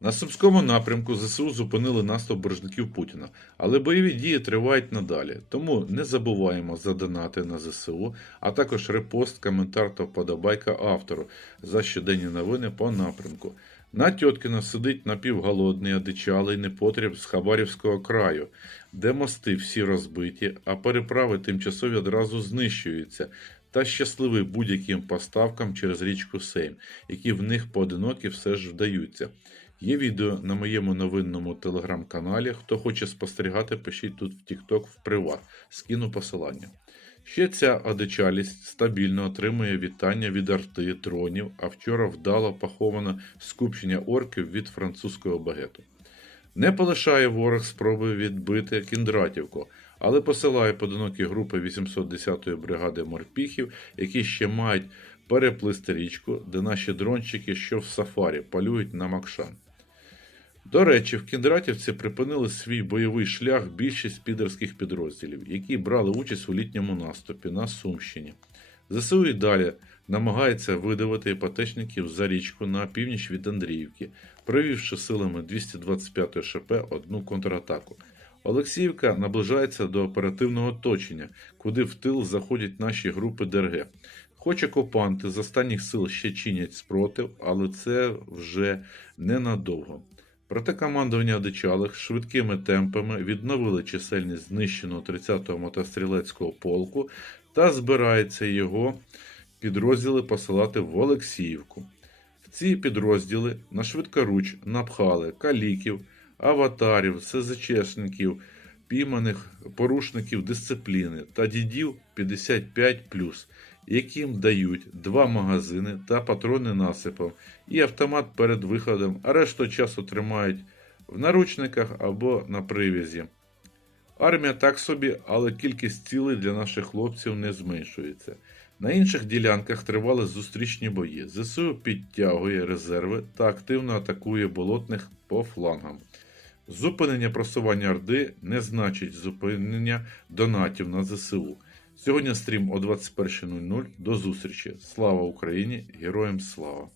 На Сумському напрямку ЗСУ зупинили наступ боржників Путіна, але бойові дії тривають надалі. Тому не забуваємо задонати на ЗСУ, а також репост, коментар та вподобайка автору за щоденні новини по напрямку. На Тьоткіно сидить напівголодний, одичалий непотріб з Хабарівського краю, де мости всі розбиті, а переправи тимчасові одразу знищуються, та щасливий будь-яким поставкам через річку Сейм, які в них поодинокі все ж вдаються. Є відео на моєму новинному телеграм-каналі. Хто хоче спостерігати, пишіть тут в TikTok в приват. Скину посилання. Ще ця одичалість стабільно отримує вітання від арти, дронів, а вчора вдало поховано скупчення орків від французького багету. Не полишає ворог спроби відбити Кіндратівку, але посилає подинокі групи 810-ї бригади морпіхів, які ще мають переплисти річку, де наші дрончики, що в сафарі, полюють на Макшан. До речі, в Кіндратівці припинили свій бойовий шлях більшість підерських підрозділів, які брали участь у літньому наступі на Сумщині. ЗСУ і далі намагається видавити іпотечників за річку на північ від Андріївки, провівши силами 225 ШП одну контратаку. Олексіївка наближається до оперативного оточення, куди в тил заходять наші групи ДРГ. Хоч окупанти з останніх сил ще чинять спротив, але це вже ненадовго. Проте командування одичалих швидкими темпами відновили чисельність знищеного 30-го мотострілецького полку та збирається його підрозділи посилати в Олексіївку. В ці підрозділи на швидкоруч напхали каліків, аватарів, СЗЧшників, пійманих порушників дисципліни та дідів 55+, яким дають два магазини та патрони насипом і автомат перед виходом, а решту часу тримають в наручниках або на привязі. Армія так собі, але кількість цілей для наших хлопців не зменшується. На інших ділянках тривали зустрічні бої. ЗСУ підтягує резерви та активно атакує болотних по флангам. Зупинення просування Орди не значить зупинення донатів на ЗСУ. Сьогодні стрім о 21.00. До зустрічі. Слава Україні! Героям слава!